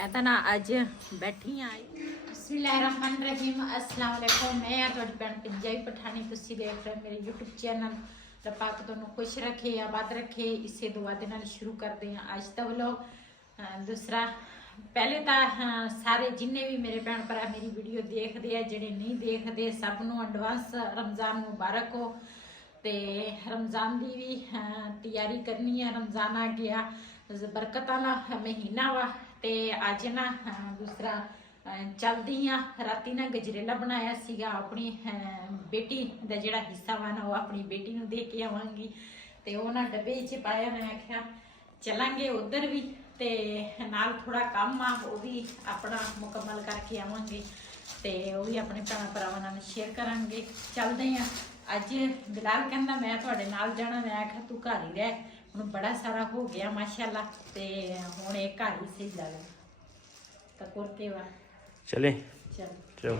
मैं तो ना अज बैठी हाँ। बिस्मिल्लाहिर्रहमानिर्रहीम अस्सलाम वालेकुम। मैं थोड़ी भैन पंजाबी पठानी, तुसी देख रहे मेरे यूट्यूब चैनल। रब पाक तुहानू खुश रखे, आबाद रखे। इसे दुआ दे नाल शुरू करते हैं अज का व्लॉग। दूसरा पहले तो सारे जिन्ने भी मेरे भैन भरा मेरी वीडियो देखते हैं, जिहड़े नहीं देखते सबनों एडवांस रमज़ान मुबारक हो। तो रमज़ान की भी तैयारी करनी है। रमज़ान आ गया, बरकत वाला महीना वा। तो अज ना दूसरा चलदी हाँ। राती ना गजरेला बनाया सीगा, अपनी बेटी का जिहड़ा हिस्सा वा ना वो अपनी बेटी नूं दे के आवांगी। तो वह ना डब्बे च पाया, मैं आख्या चलांगे उधर भी, तो नाल थोड़ा काम आ वो भी अपना मुकम्मल करके आवांगे। तो वह भी अपने भैन भरावां नाल शेयर करांगे। चलते हैं अज। बिलाल कहंदा मैं तुहाडे नाल जाना, मैं आख्या तू घर ही रह, हुण बड़ा सारा हो गया माशाअल्लाह। तो हुण एक घर ही सही लगदा। तो कुरते वा चले चल चलो।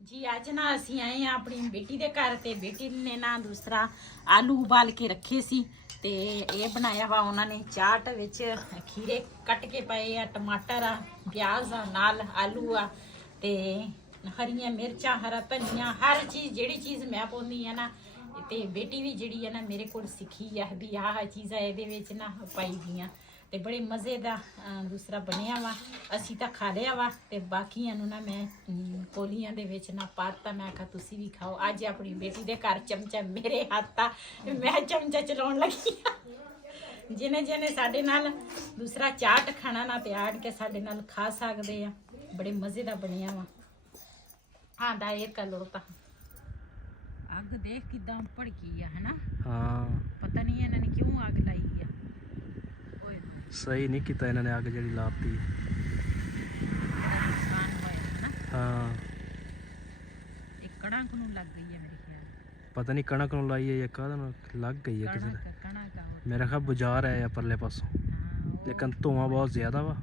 जी अज ना असी आए हैं अपनी बेटी के घर। ते बेटी ने ना दूसरा आलू उबाल के रखे सी, ते ये बनाया वा उन्होंने चाट विच खीरे कट के पाए आ, टमाटर आ, प्याज आ, नाल आलू आ, ते हरियां मिर्चां, हरा धनिया, हर चीज़ जिहड़ी चीज़ मैं पाउंदी है ना, ते बेटी भी जिहड़ी है ना मेरे को सीखी है भी आह चीज़ां इहदे विच ना पाई दियां। ते बड़े मज़े का दूसरा बनया वा। असी तो खा लिया वा, ते बाकियां नूं ना मैं कोलियां दे विच ना पाता। मैं आखा तुसी भी खाओ। अज अपनी बेटी दे घर चमचा मेरे हत्थ आ, मैं चमचा चलाउण लगी आ। जिन्हें जिन्हें साडे नाल दूसरा चाट खाना ना, ते आड़ के साडे नाल खा सकदे आ। बड़े मज़े का बनया वा। हाँ दायर कर लो ता अग देख किदां भड़की है ना। हाँ पता नहीं इन्होंने क्यों अग लाई है। सही नहीं किया इन्होंने अग जी लाती। नुकसान होया है ना। हाँ एक कणक नूं लग गई है मेरे ख्याल। पता नहीं कणक नूं लाई है या काहदे नाल लग गई है किसी कणक कणक मेरा ख्याल बाजार है या परले पासों, लेकिन धुआं बहुत ज़्यादा वा,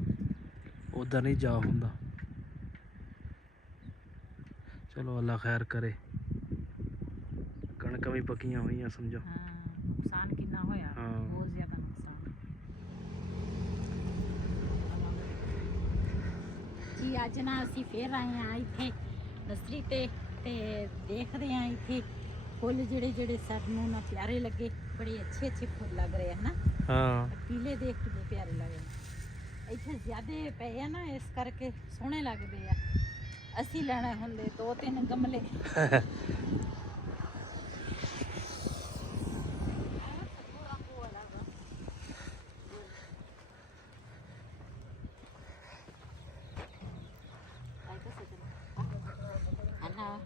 उधर नहीं जा होंदा। चलो अल्लाह खैर करे। कणक भी पक्कियां हुई हैं समझो। नुकसान कितना होया, बहुत ज़्यादा नुकसान। जी अज ना असी फिर आए हैं इत्थे नर्सरी ते देखते हैं इत्थे फुल जिहड़े जिहड़े सानूं ना प्यारे लगे। बड़े अच्छे अच्छे फुल लग रहे हैं ना। हाँ पीले देख के प्यारे लग रहे। इत्थे ज़्यादा पे है ना, इस करके सोहने लगते हैं। असी लेने हुंदे 2-3 गमले।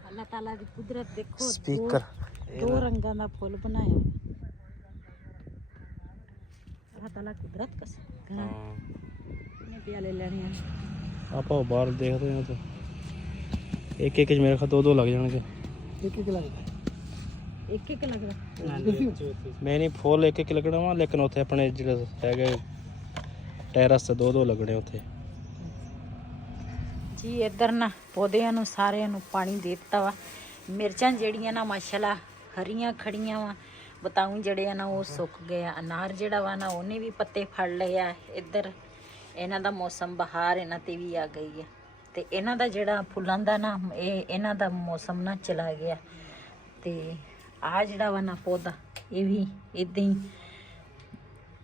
अल्लाह ताला दी कुदरत देखो, स्पीकर दो रंगां दा फुल बनाया। अल्लाह ताला कुदरत कसम कितने प्याले लेने आप बाहर देखते हैं तो एक एक मेरे ख्याल दो लग जाएंगे। एक एक लगदा। मैं नहीं फुल एक लगना वा, लेकिन उत्थे अपने जिहड़े हैगे टेरस से दो लगने उत्थे। जी इधर ना पौधिਆਂ ਨੂੰ ਸਾਰਿਆਂ ਨੂੰ पानी दे दिता वा। मिर्चां ਜਿਹੜੀਆਂ ना माशाल्लाह हरियां खड़ियां वा। बताऊं जड़े ना वो सुक गए। अनार जड़ा वा ना उन्हें भी पत्ते फड़ लए आ। इधर इन्हां दा मौसम बहार इन्हां ते भी आ गई है। ते इन्हां दा जड़ा फुल्लां दा ना इन्हां दा मौसम ना चला गया। ते आ जड़ा वा ना पौधा ये भी इदां ही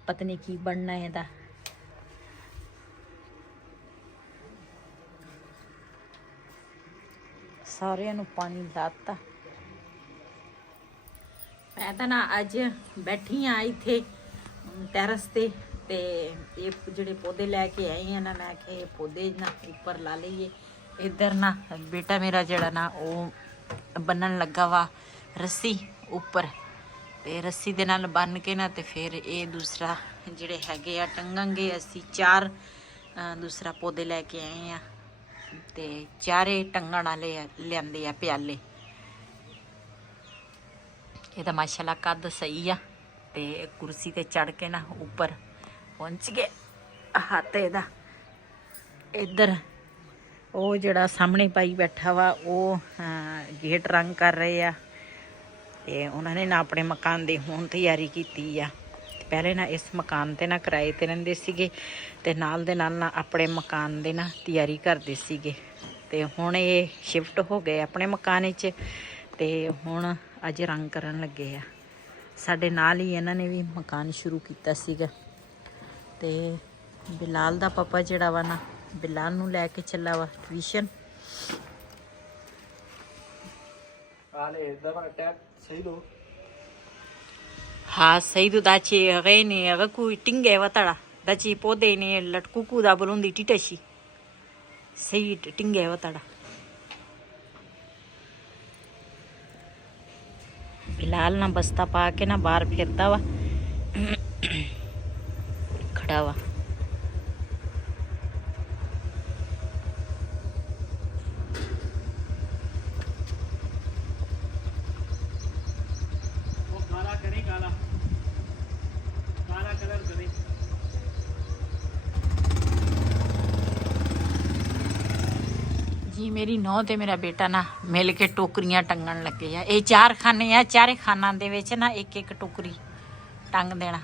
पता नहीं की बनना है इहदा। सारिਆਂ ਨੂੰ पानी लाता। मैं तो ना अज बैठी हाँ इत्थे टैरस ते ये जिहड़े पौधे लैके आए हैं ना, मैं आखे पौधे ना ऊपर ला लईए। इधर ना बेटा मेरा जड़ा ना वो बनन लगा वा रस्सी ऊपर, ते रस्सी दे नाल बन के ना ते फिर ये दूसरा जिहड़े हैगे आ टंगांगे। असी 4 दूसरा पौधे लैके आए हैं, ते चारे टंगण वाले लिआंदे आ प्याले। ਇਹਦਾ ਮਾਸ਼ਾਅੱਲਾ ਕੱਦ ਸਹੀ ਆ ਤੇ ਕੁਰਸੀ ਤੇ ਚੜ ਕੇ ਨਾ ਉੱਪਰ ਪਹੁੰਚ ਗਏ। ਹੱਥ ਇਹਦਾ ਇੱਧਰ ਉਹ ਜਿਹੜਾ ਸਾਹਮਣੇ ਭਾਈ ਬੈਠਾ ਵਾ ਉਹ ਗੇਟ ਰੰਗ ਕਰ ਰਹੇ ਆ ਤੇ ਉਹਨਾਂ ਨੇ ਨਾ ਆਪਣੇ ਮਕਾਨ ਦੀ ਹੁਣ ਤਿਆਰੀ ਕੀਤੀ ਆ। ਪਹਿਲੇ ਨਾ ਇਸ ਮਕਾਨ ਤੇ ਨਾ ਕਿਰਾਏ ਤੇ ਰਹਿੰਦੇ ਸੀਗੇ ਤੇ ਨਾਲ ਦੇ ਨਾਲ ਨਾ ਆਪਣੇ ਮਕਾਨ ਦੇ ਨਾ ਤਿਆਰੀ ਕਰਦੇ ਸੀਗੇ ਤੇ ਹੁਣ ਇਹ ਸ਼ਿਫਟ ਹੋ ਗਏ ਆਪਣੇ ਮਕਾਨ ਵਿੱਚ ਤੇ ਹੁਣ ਅੱਜ ਰੰਗ ਕਰਨ ਲੱਗੇ ਆ। ਸਾਡੇ ਨਾਲ ਹੀ ਇਹਨਾਂ ਨੇ ਵੀ ਮਕਾਨ ਸ਼ੁਰੂ ਕੀਤਾ ਸੀਗਾ ਤੇ ਬਿਲਾਲ ਦਾ ਪਾਪਾ ਜਿਹੜਾ ਵਾ ਨਾ ਬਿਲਾਲ ਨੂੰ ਲੈ ਕੇ ਚੱਲਾ ਵਾ ਟਿਊਸ਼ਨ। हाँ सही तो दाची गई नहीं अगर कोई टिंगे वतड़ा दाची पौधे नहीं लटकू कूदा बोलूंदी टिटशी सही टिंगे वतड़ा बिलाल ना बस्ता पा के ना बाहर फिरता वा खड़ा वा। जी मेरी नौ ते मेरा बेटा ना मिल के टोकरियां टंगन लगे आ। ये 4 खाने आ, 4 खाना दे विच ना एक एक टोकरी टंग देना।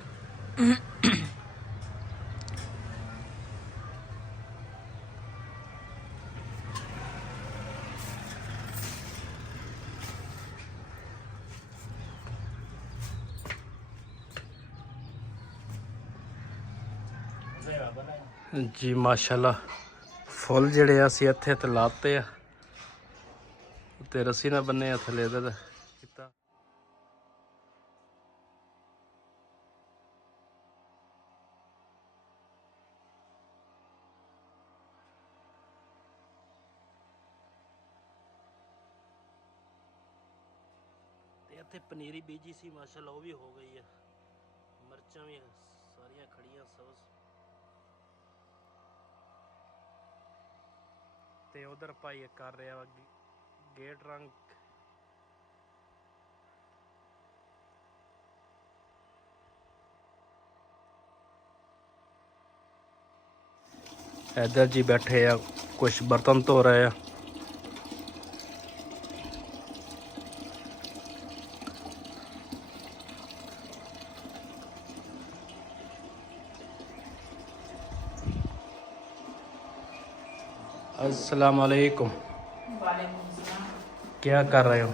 जी माशाल्लाह फुल ਜਿਹੜੇ ਅਸੀਂ ਇੱਥੇ ਤੇ ਲਾਤੇ ਆ ਤੇ ਰੱਸੀ ਨਾਲ ਬੰਨੇ ਆ ਥੱਲੇ ਦਾ ਕੀਤਾ। ਤੇ ਇੱਥੇ ਪਨੀਰੀ ਬੀਜੀ ਸੀ ਮਾਸ਼ਾਅੱਲਾ ਉਹ ਵੀ ਹੋ ਗਈ ਹੈ। ਮਿਰਚਾਂ ਵੀ ਸਾਰੀਆਂ ਖੜੀਆਂ ਸਬਜ਼ ਤੇ ਉਧਰ ਭਾਈ ਕਰ ਰਿਹਾ ਵਾ ਗੇਟ ਰੰਗ। ਇੱਧਰ ਜੀ ਬੈਠੇ ਆ ਕੁਛ ਬਰਤਨ ਧੋ ਰਹੇ ਆ। अस्सलाम वालेकुम। वालेकुम सलाम। क्या कर रहे हो?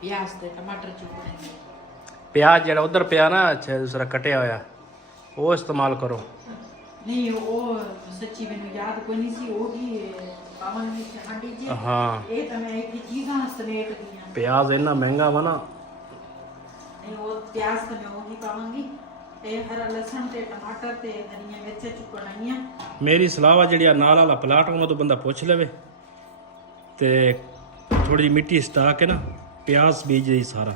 प्याज ते टमाटर चूरने। प्याज जरा उधर पिया ना अच्छा दूसरा कटिया होया वो इस्तेमाल करो। नहीं वो सच्ची मैंने याद कोई नहीं सी होगी पावन में हांडी जी। हाँ ये तो मैं एक चीज़ां समेट दियां। प्याज इतना महंगा वा ना। नहीं वो प्याज तो मैं वही पावांगी ते हरा लहसुन ते टमाटर ते धनिया मिर्च चुकण आईयां। मेरी सलाह वा ਜਿਹੜੀ ਨਾਲ ਵਾਲਾ ਪਲਾਟ ਉਹ ਤੋਂ ਬੰਦਾ ਪੁੱਛ ਲਵੇ ਤੇ ਥੋੜੀ ਜਿਹੀ ਮਿੱਟੀ ਸਟਾ ਕੇ ਨਾ ਪਿਆਜ਼ ਬੀਜ ਦੇ ਸਾਰਾ।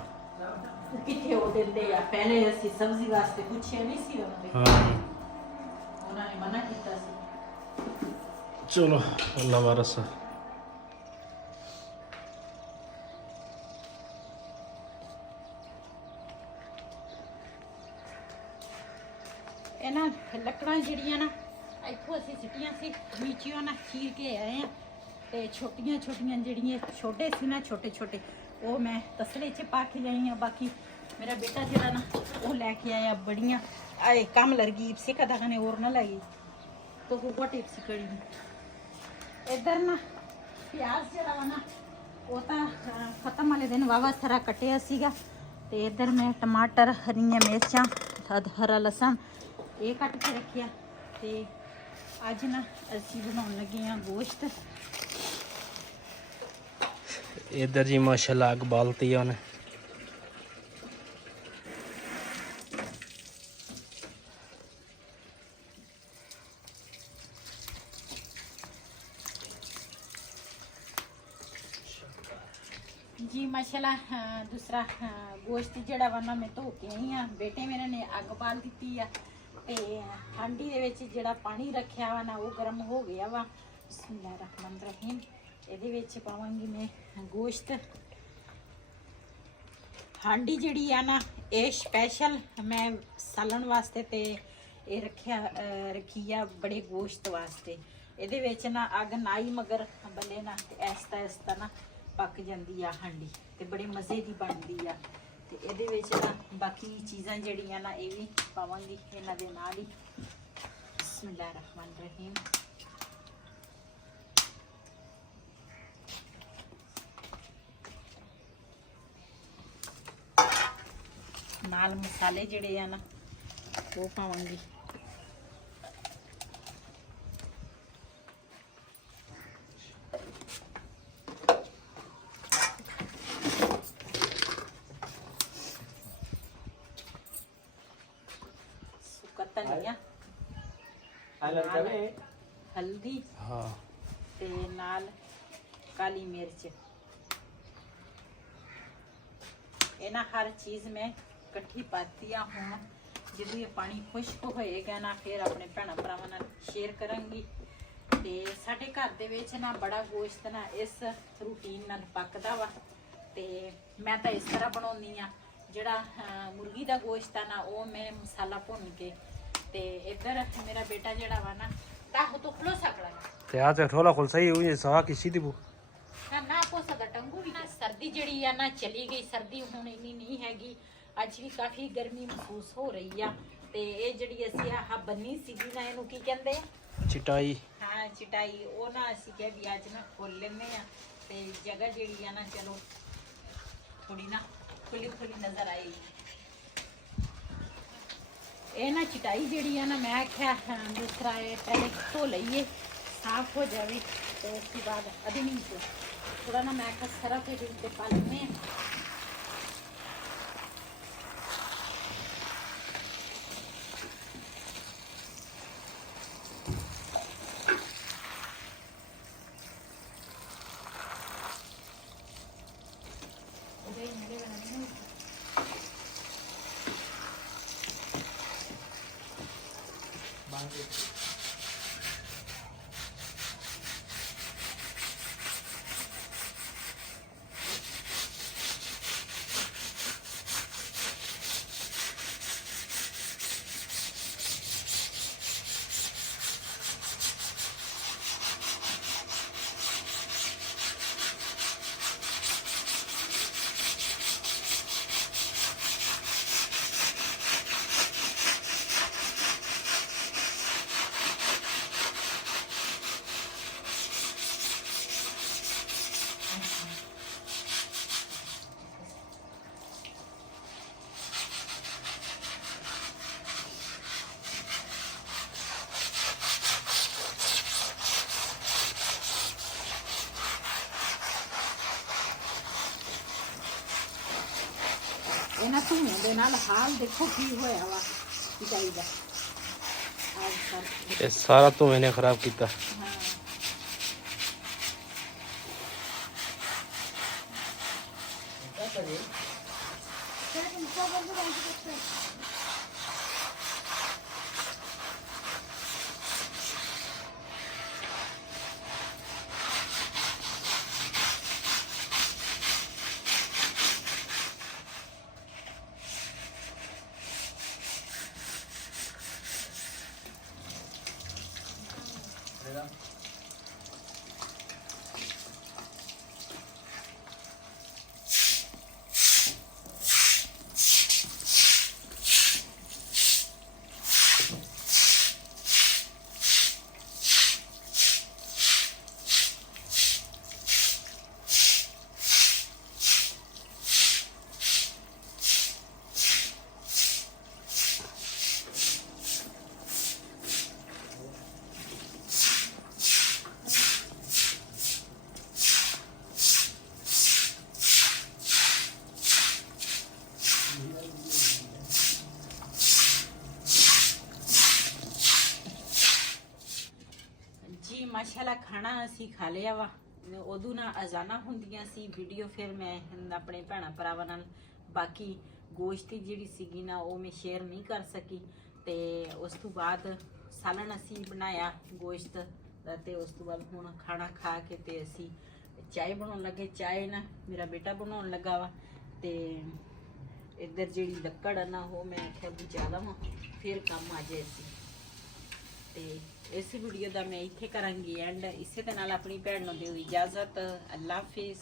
ਕਿੱਥੇ ਉਹ ਦਿੰਦੇ ਆ ਪਹਿਲੇ ਅਸੀਂ ਸਬਜ਼ੀ ਵਾਸਤੇ ਪੁੱਛਿਆ ਨਹੀਂ ਸੀ ਉਹਨਾਂ ਦੇ। ਹਾਂ ਉਹਨਾਂ ਨੇ ਮਨਾ ਕੀਤਾ ਸੀ। ਚਲੋ ਅੱਲਾ ਵਾਰਸ। ਇਹ ਨਾ ਲੱਕੜਾਂ ਜਿਹੜੀਆਂ ਨਾ ਇੱਥੋਂ ਅਸੀਂ ਸਿੱਟੀਆਂ ਸੀ ਨੀਚਿਓਂ ਨਾ ਚੀਰ ਕੇ ਆਏ ਆ ਤੇ ਛੋਟੀਆਂ ਛੋਟੀਆਂ ਜਿਹੜੀਆਂ ਛੋਟੇ ਸੀ ਨਾ ਛੋਟੇ ਛੋਟੇ ਉਹ ਮੈਂ ਤਸਲੇ 'ਚ ਪਾ ਕੇ ਲਈ ਆ। ਬਾਕੀ मेरा बेटा जरा ना वो लेके आया बढ़िया आए कम लगी से कदा कने और ना लगी तो वो टिप्स करी। इधर ना प्याज जरा वा ना वो तो खत्म वाले दिन वावा सारा कटिया सीगा ते इधर मैं टमाटर हरियां मिर्चां हरा लहसुन ये कट के रखिया ते अज ना असी बनाउण लगे हां गोश्त। इधर जी माशाल्लाह अग बालती है उन्हें। जी माशाल्लाह दूसरा गोश्त जड़ा वा ना मैं धो के आई हाँ। बेटे मेरे ने अग बाल दी है ते हांडी दे विच जड़ा पानी रखिया वा ना वो गर्म हो गया वा। बिस्मिल्लाहिर्रहमानिर्रहीम। इहदे विच पावांगी मैं गोश्त ਹਾਂਡੀ ਜਿਹੜੀ ਆ ਨਾ ਇਹ ਸਪੈਸ਼ਲ ਮੈਂ ਸਾਲਣ ਵਾਸਤੇ ਤੇ ਇਹ ਰੱਖੀ ਆ ਬੜੇ ਗੋਸ਼ਤ ਵਾਸਤੇ। ਇਹਦੇ ਵਿੱਚ ਨਾ ਅੱਗ ਨਾਈ ਮਗਰ ਬੱਲੇ ਨਾ ਤੇ ਐਸਤਾ ਨਾ ਪੱਕ ਜਾਂਦੀ ਆ ਹਾਂਡੀ ਤੇ ਬੜੇ ਮਜ਼ੇ ਦੀ ਬਣਦੀ ਆ। ਤੇ ਇਹਦੇ ਵਿੱਚ ਨਾ ਬਾਕੀ ਚੀਜ਼ਾਂ ਜਿਹੜੀਆਂ ਨਾ ਇਹ ਵੀ ਪਾਵਾਂਗੀ ਇਹਨਾਂ ਦੇ ਨਾਲ ਹੀ। ਬਿਸਮਿਲ੍ਲਾਹਿਰ ਰਹਿਮਾਨਿਰ ਰਹੀਮ। ਨਾਲ ਮਸਾਲੇ ਜਿਹੜੇ ਆ ਨਾ ਉਹ ਪਾਵਾਂਗੀ। ਸੁੱਕਾ ਧਨੀਆ, ਹਲਦੀ ਹਾਂ ਤੇ ਨਾਲ ਕਾਲੀ ਮਿਰਚ। ਇਹ ਨਾ ਹਰ ਚੀਜ਼ ਮੈਂ ਇਕੱਠੀ ਪਾਤੀ ਆ। ਹੁਣ ਜਦੋਂ ਇਹ ਪਾਣੀ ਖੁਸ਼ਕ ਹੋਏਗਾ ਨਾ ਫਿਰ ਆਪਣੇ ਭੈਣਾਂ ਭਰਾਵਾਂ ਨਾਲ ਸ਼ੇਅਰ ਕਰਾਂਗੀ। ਤੇ ਸਾਡੇ ਘਰ ਦੇ ਵਿੱਚ ਨਾ ਬੜਾ ਗੋਸ਼ਤ ਨਾ ਇਸ ਰੂਟੀਨ ਨਾਲ ਪੱਕਦਾ ਵਾ। ਤੇ ਮੈਂ ਤਾਂ ਇਸ ਤਰ੍ਹਾਂ ਬਣਾਉਂਦੀ ਆ, ਜਿਹੜਾ ਮੁਰਗੀ ਦਾ ਗੋਸ਼ਤ ਆ ਨਾ ਉਹ ਮੈਂ ਮਸਾਲਾ ਭੁੰਨ ਕੇ ਤੇ ਇੱਧਰ ਮੇਰਾ ਬੇਟਾ ਜਿਹੜਾ ਵਾ ਨਾ ਤਾਹੋ ਤੋਂ ਖਲੋ ਸਕਦਾ ਤੇ ਆ ਤੇ ਥੋੜਾ ਖੁਲ ਸਹੀ ਹੋਈ ਸਵਾ ਕਿਸੇ ਦੀ ਬੂ ਨਾ ਕੋ ਸਕਦਾ ਟੰਗੂ ਵੀ ਨਾ। ਸਰਦੀ ਜਿਹੜੀ ਆ ਨਾ ਚਲੀ ਗਈ, ਸਰਦੀ ਹੁਣ ਇੰਨੀ ਨਹੀਂ ਹੈਗੀ। ਅੱਜ ਵੀ ਕਾਫੀ ਗਰਮੀ ਮਹਿਸੂਸ ਹੋ ਰਹੀ ਆ। ਤੇ ਇਹ ਜਿਹੜੀ ਅਸੀਂ ਆਹ ਬੰਨੀ ਸੀਗੀ ਨਾ ਇਹਨੂੰ ਕੀ ਕਹਿੰਦੇ ਆ? ਚਟਾਈ। ਹਾਂ ਚਟਾਈ। ਉਹ ਨਾ ਅਸੀਂ ਕਿਹਾ ਵੀ ਅੱਜ ਨਾ ਖੋਲ ਲੈਂਦੇ ਆ ਤੇ ਜਗ੍ਹਾ ਜਿਹੜੀ ਆ ਨਾ ਚਲੋ ਥੋੜੀ ਨਾ ਖੁੱਲੀ ਨਜ਼ਰ ਆਏਗੀ। ਇਹ ਨਾ ਚਟਾਈ ਜਿਹੜੀ ਆ ਨਾ ਮੈਂ ਆਖਿਆ ਜਿਸ ਤਰ੍ਹਾਂ ਇਹ ਪਹਿਲੇ ਧੋ ਲਈਏ ਸਾਫ਼ ਹੋ ਜਾਵੇ ਤੇ ਉਸ ਤੋਂ ਬਾਅਦ ਅਧਨੀ ਥੋੜਾ ਨਾ ਮੈਂ ਆਖਿਆ ਸਰਫ ਇਹਦੇ ਉੱਤੇ ਪਾ ਲੈਂਦੇ ਆ। ਇਹਨਾਂ ਧੂਆਂ ਦੇ ਨਾਲ ਹਾਲ ਦੇਖੋ ਕੀ ਹੋਇਆ ਵਾ ਚਟਾਈ ਦਾ। ਇਹ ਸਾਰਾ ਧੂਏ ਨੇ ਖਰਾਬ ਕੀਤਾ। ਹਾਂ ਜੀ ਮਾਸ਼ਾਅੱਲਾ ਖਾਣਾ ਅਸੀਂ ਖਾ ਲਿਆ ਵਾ। ਉਦੋਂ ਨਾ ਅਜ਼ਾਨਾ ਹੁੰਦੀਆਂ ਸੀ ਵੀਡੀਓ ਫਿਰ ਮੈਂ ਆਪਣੇ ਭੈਣਾਂ ਭਰਾਵਾਂ ਨਾਲ ਬਾਕੀ ਗੋਸ਼ਤ ਜਿਹੜੀ ਸੀਗੀ ਨਾ ਉਹ ਮੈਂ ਸ਼ੇਅਰ ਨਹੀਂ ਕਰ ਸਕੀ। ਤੇ ਉਸ ਤੋਂ ਬਾਅਦ ਸਾਲਣ ਅਸੀਂ ਬਣਾਇਆ ਗੋਸ਼ਤ ਦਾ ਤੇ ਉਸ ਤੋਂ ਬਾਅਦ ਹੁਣ ਖਾਣਾ ਖਾ ਕੇ ਤੇ ਅਸੀਂ ਚਾय ਬਣਾਉਣ ਲੱਗੇ। ਚਾय ਨਾ ਮੇਰਾ ਬੇਟਾ ਬਣਾਉਣ ਲੱਗਾ ਵਾ ਤੇ ਇੱਧਰ ਜਿਹੜੀ ਲੱਕੜ ਆ ਨਾ ਉਹ ਮੈਂ ਆਖਿਆ ਵੀ ਜ਼ਿਆਦਾ ਵਾ ਫਿਰ ਕੰਮ ਆ ਜਾਏ ਸੀ। ਤੇ ਇਸ ਵੀਡੀਓ ਦਾ ਮੈਂ ਇੱਥੇ ਕਰਾਂਗੀ ਐਂਡ। ਇਸੇ ਦੇ ਨਾਲ ਆਪਣੀ ਭੈਣ ਨੂੰ ਦਿਓ ਇਜਾਜ਼ਤ। ਅੱਲਾ ਹਾਫਿਜ਼।